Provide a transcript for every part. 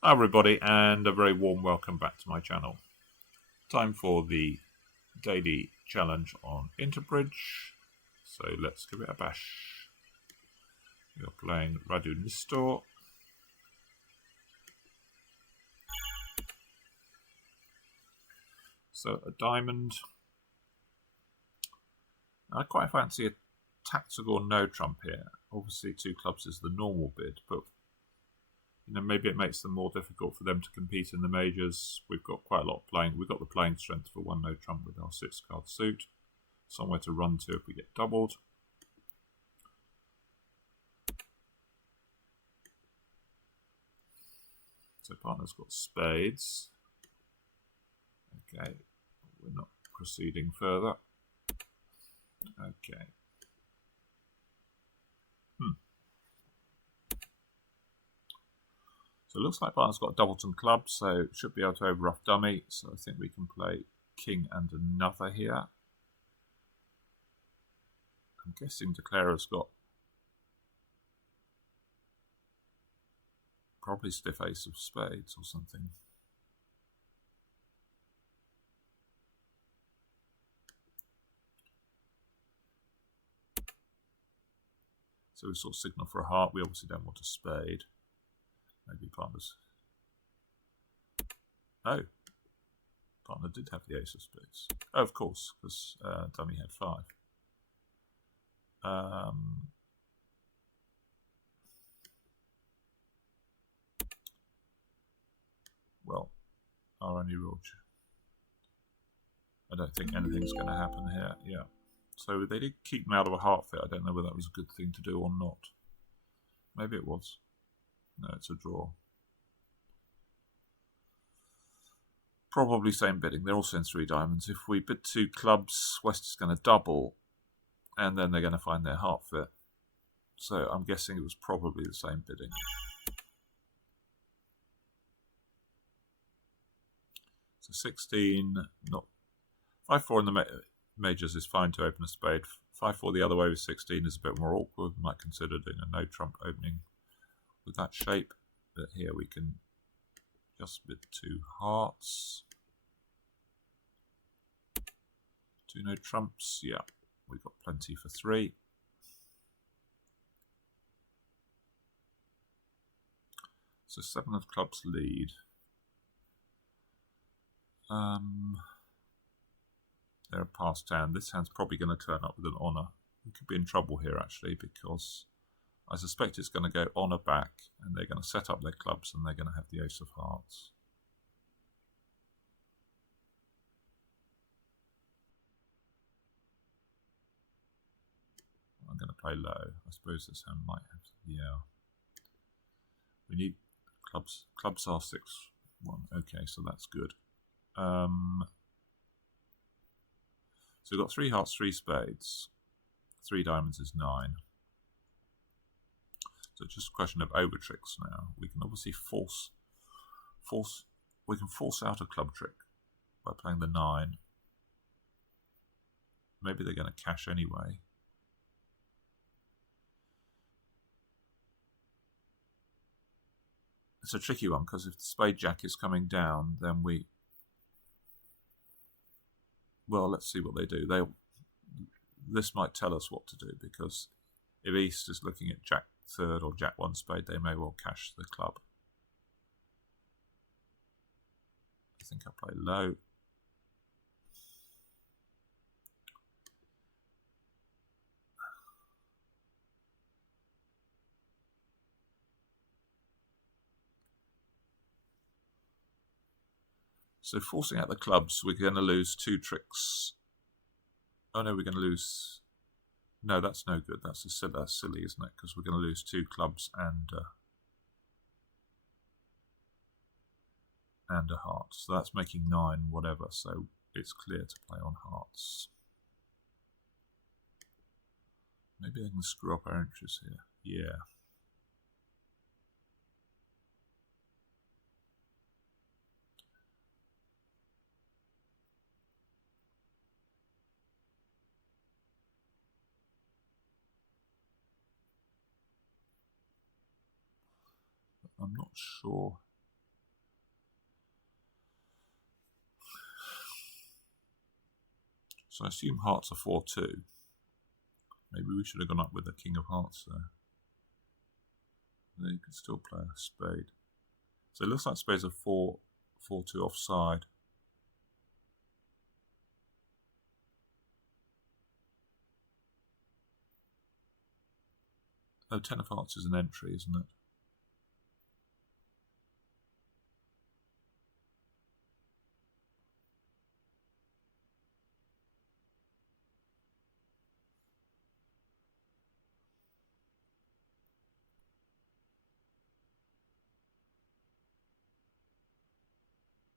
Hi everybody, and a very warm welcome back to my channel. Time for the daily challenge on Interbridge, so let's give it a bash. We're playing Radu Nistor. So a diamond. I quite fancy a tactical no trump here. Obviously 2 clubs is the normal bid, but maybe it makes them more difficult for them to compete in the majors. We've got quite a lot of playing. We've got the playing strength for 1 no trump with our 6-card suit. Somewhere to run to if we get doubled. So partner's got spades. Okay, we're not proceeding further. Okay. So it looks like partner's got a doubleton club, so should be able to overruff dummy. So I think we can play king and another here. I'm guessing Declarer's got probably stiff ace of spades or something. So we sort of signal for a heart. We obviously don't want a spade. Maybe partner's... Oh, partner did have the ace of spades. Oh, of course, because dummy had 5. Well, our only rule. I don't think anything's going to happen here. Yeah. So they did keep me out of a heart fit. I don't know whether that was a good thing to do or not. Maybe it was. No, it's a draw. Probably same bidding. They're also in 3 diamonds. If we bid 2 clubs, West is going to double, and then they're going to find their heart fit. So I'm guessing it was probably the same bidding. So 16, not 5-4 in the majors is fine to open a spade. 5-4 the other way with 16 is a bit more awkward. We might consider doing a no trump opening with that shape. But here we can just bid 2 hearts. 2 no trumps. Yeah, we've got plenty for 3. So 7 of clubs lead. They're a passed hand. This hand's probably going to turn up with an honour. We could be in trouble here actually, because I suspect it's going to go honour back, and they're going to set up their clubs, and they're going to have the ace of hearts. I'm going to play low. I suppose this hand might have. Yeah. We need clubs. Clubs are 6-1. Okay, so that's good. So we've got 3 hearts, 3 spades. 3 diamonds is 9. So it's just a question of over tricks now. We can obviously force out a club trick by playing the 9. Maybe they're going to cash anyway. It's a tricky one, because if the spade jack is coming down, then we... Well, let's see what they do. This might tell us what to do, because if East is looking at jack 3rd or jack 1 spade, they may well cash the club. I think I'll play low. So forcing out the clubs, we're going to lose 2 tricks. Oh no, we're going to lose... No, that's no good. That's silly, isn't it? Because we're going to lose 2 clubs and a heart. So that's making 9, whatever. So it's clear to play on hearts. Maybe I can screw up our entries here. Yeah. I'm not sure. So I assume hearts are 4-2. Maybe we should have gone up with the king of hearts there. You can still play a spade. So it looks like spades are 4-2 offside. Oh, 10 of hearts is an entry, isn't it?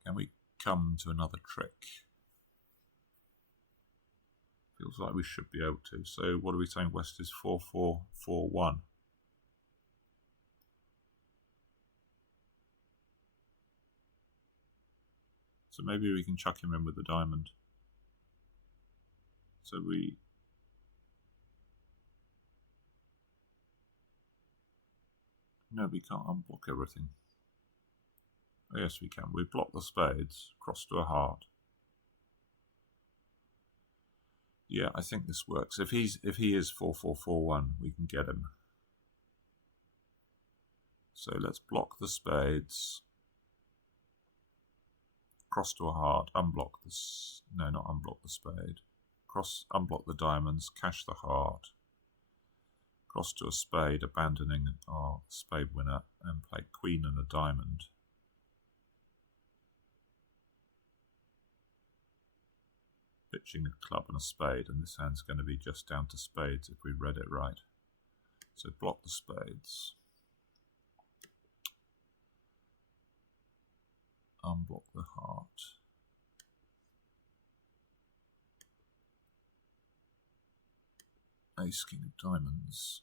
Can we come to another trick? Feels like we should be able to. So what are we saying? West is 4-4-4-1. So maybe we can chuck him in with the diamond. So we... No, we can't unblock everything. Oh, yes, we can. We block the spades, cross to a heart. Yeah, I think this works. If he is 4-4-4-1, we can get him. So let's block the spades, cross to a heart, unblock this. No, not unblock the spade. Unblock the diamonds, cash the heart, cross to a spade, abandoning our spade winner, and play queen and a diamond. Pitching a club and a spade, and this hand's going to be just down to spades if we read it right. So block the spades. Unblock the heart. Ace, king of diamonds.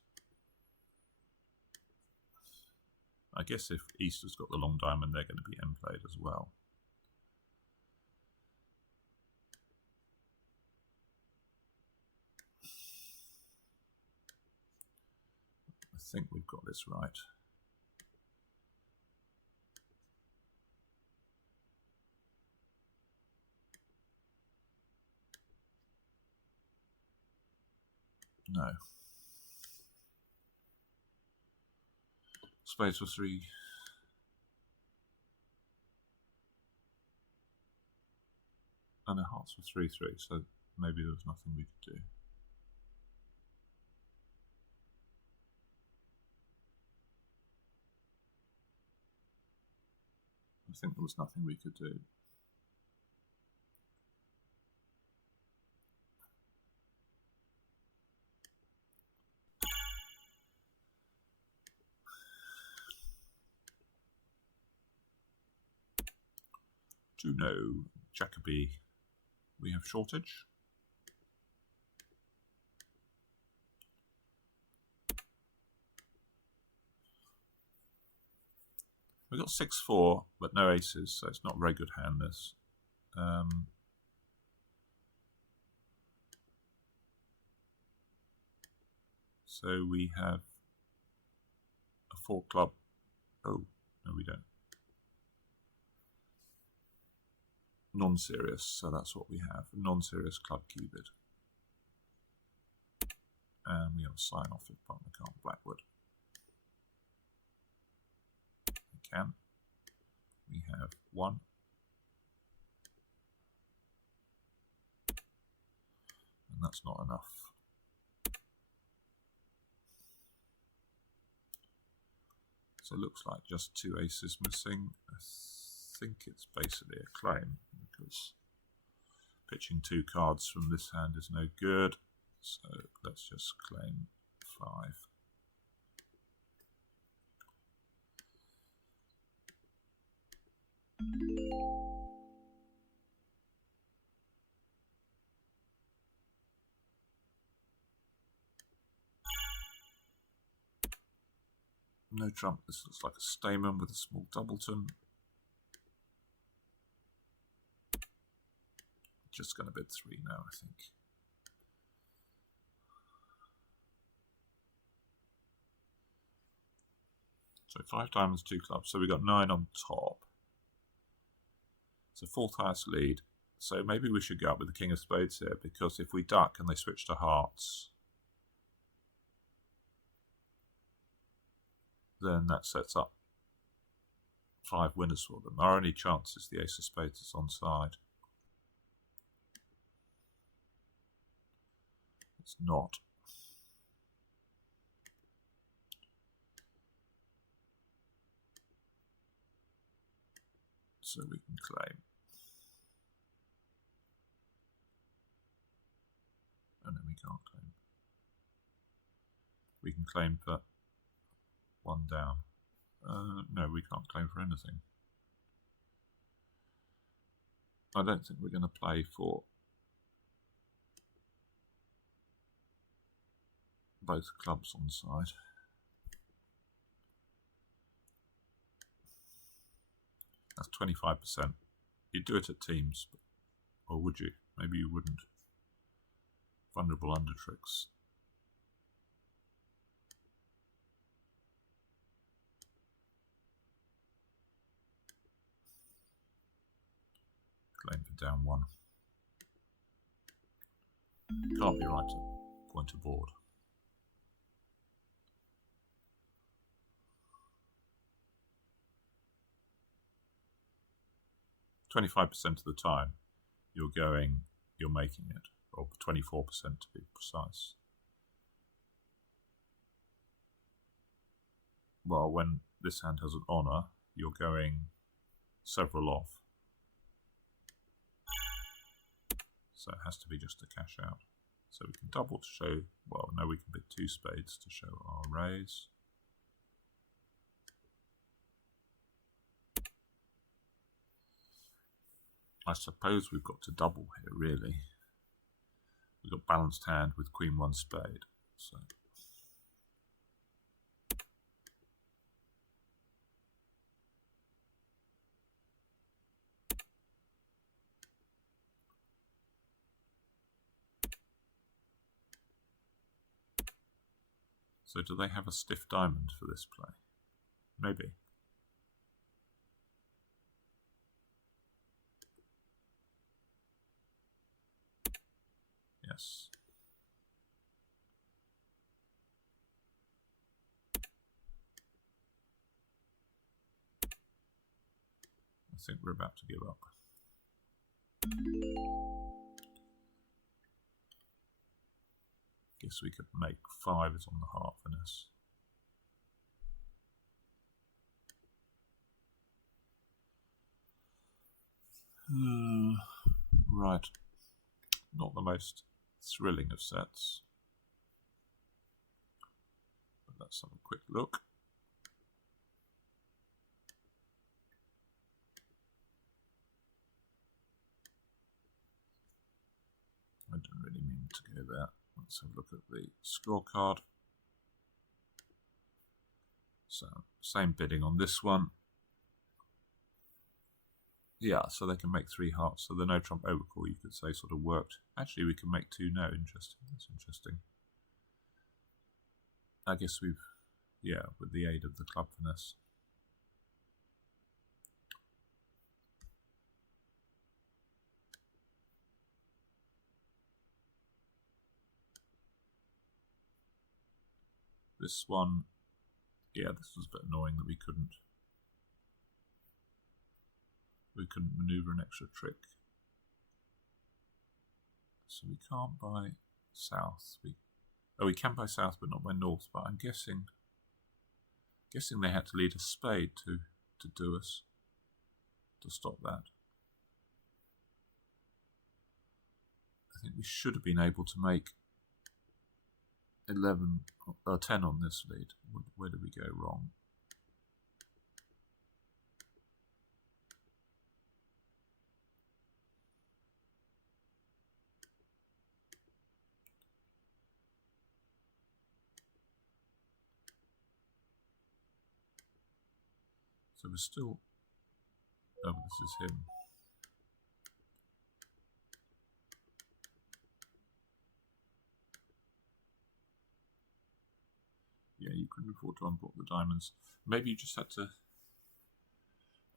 I guess if East has got the long diamond, they're going to be end played as well. I think we've got this right. No. Spades for 3. And a hearts for 3-3, so maybe there was nothing we could do. I think there was nothing we could do. To know, Jacoby, we have shortage. We've got 6-4, but no aces, so it's not a very good hand, this. So we have a 4 club. Oh, no, we don't. Non-serious, so that's what we have. Non-serious club cubid. And we have a sign off if partner can't Blackwood. We can. We have 1. And that's not enough. So it looks like just 2 aces missing. I think it's basically a claim because pitching 2 cards from this hand is no good. So let's just claim 5. No trump. This looks like a Stayman with a small doubleton. Just going to bid 3 now, I think. So 5 diamonds, 2 clubs. So we got 9 on top. So 4th highest lead. So maybe we should go up with the king of spades here, because if we duck and they switch to hearts, then that sets up 5 winners for them. Our only chance is the ace of spades is on side. It's not. So we can claim. Oh no, we can't claim. We can claim for 1 down. No, we can't claim for anything. I don't think we're going to play for both clubs on side. That's 25%. You'd do it at teams, or would you? Maybe you wouldn't. Vulnerable under tricks. Claim for down 1. Can't be right at point of board. "25% of the time you're making it, or 24% to be precise. Well, when this hand has an honour, you're going several off. So it has to be just a cash out. So we can double to show, well, no, we can pick 2 spades to show our raise. I suppose we've got to double here, really. We've got balanced hand with queen 1 spade. So do they have a stiff diamond for this play? Maybe. Yes. I think we're about to give up. Guess we could make 5 is on the heart finesse. Right. Not the most thrilling of sets. But let's have a quick look. I don't really mean to go there. Let's have a look at the scorecard. So, same bidding on this one. Yeah, so they can make 3 hearts. So the no trump overcall, you could say, sort of worked. Actually, we can make 2 no. Interesting. That's interesting. I guess we've, yeah, with the aid of the club finesse. This one, yeah, this was a bit annoying that we couldn't maneuver an extra trick. So we can't buy south. We can buy south, but not by north. But I'm guessing they had to lead a spade to do us, to stop that. I think we should have been able to make 11 or 10 on this lead. Where did we go wrong? So we're still, oh, this is him. Yeah, you couldn't afford to unblock the diamonds. Maybe you just had to,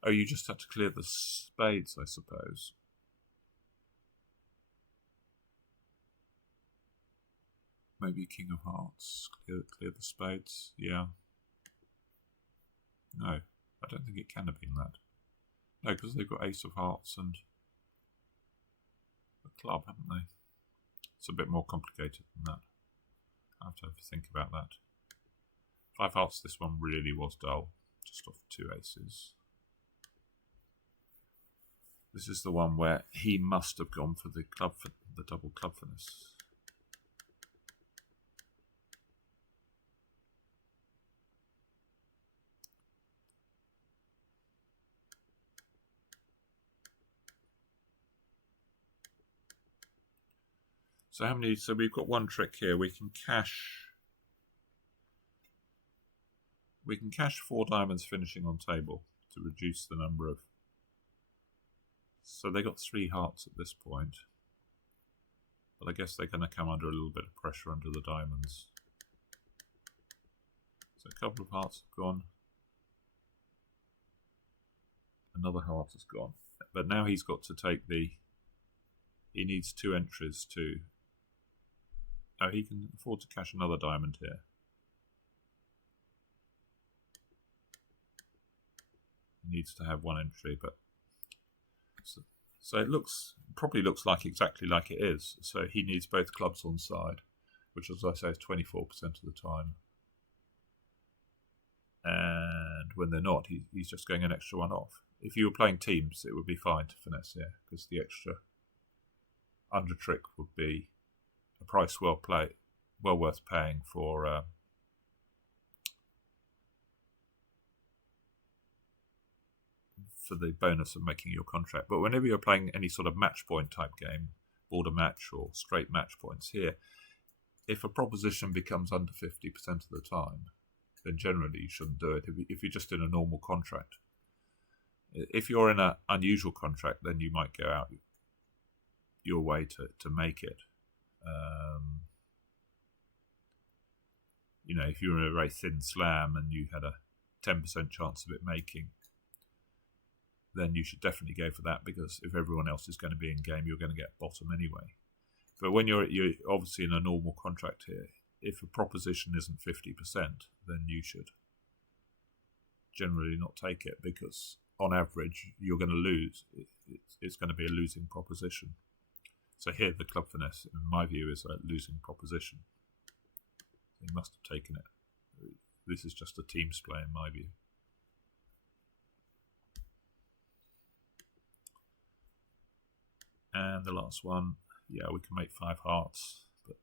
oh, you just had to clear the spades, I suppose. Maybe King of Hearts. Clear the spades. Yeah. No, I don't think it can have been that. No, because they've got Ace of Hearts and a club, haven't they? It's a bit more complicated than that. I have to think about that. 5 Hearts, this one really was dull. Just off 2 aces. This is the one where he must have gone for the club, for the double club finesse. So how many? So we've got one trick here. We can cash 4 diamonds finishing on table to reduce the number of. So they got 3 hearts at this point, but I guess they're going to come under a little bit of pressure under the diamonds. So a couple of hearts have gone. Another heart has gone, but now he's got to take the. He needs 2 entries to. Oh, he can afford to cash another diamond here. He needs to have 1 entry, but so it probably looks like exactly like it is. So he needs both clubs on side, which, as I say, is 24% of the time. And when they're not, he's just going an extra 1 off. If you were playing teams, it would be fine to finesse here, because the extra under trick would be a price well worth paying for the bonus of making your contract. But whenever you're playing any sort of match point type game, border match or straight match points here, if a proposition becomes under 50% of the time, then generally you shouldn't do it if you're just in a normal contract. If you're in an unusual contract, then you might go out your way to make it. You know, if you're in a very thin slam and you had a 10% chance of it making, then you should definitely go for that, because if everyone else is going to be in game, you're going to get bottom anyway. But when you're obviously in a normal contract here, if a proposition isn't 50%, then you should generally not take it, because on average you're going to lose. It's going to be a losing proposition. So here the club finesse, in my view, is a losing proposition. He must have taken it. This is just a team's play in my view. And the last one, yeah, we can make 5 hearts, but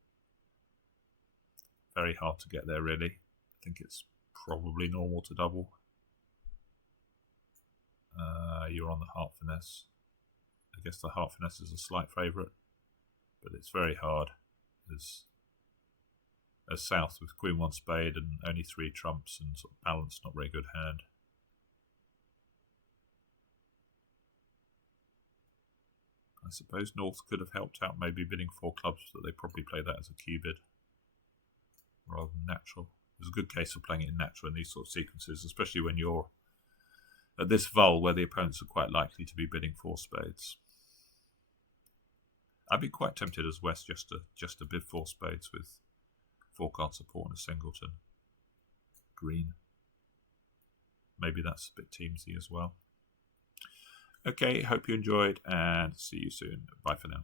very hard to get there really. I think it's probably normal to double. You're on the heart finesse. I guess the heart finesse is a slight favourite, but it's very hard as South with Queen 1 spade and only 3 trumps and sort of balanced, not very good hand. I suppose North could have helped out, maybe bidding 4 clubs, but they probably play that as a Q bid rather than natural. There's a good case of playing it in natural in these sort of sequences, especially when you're at this vul where the opponents are quite likely to be bidding 4 spades. I'd be quite tempted as West just to bid 4 spades with 4 card support and a singleton. Green. Maybe that's a bit teamsy as well. Okay, hope you enjoyed and see you soon. Bye for now.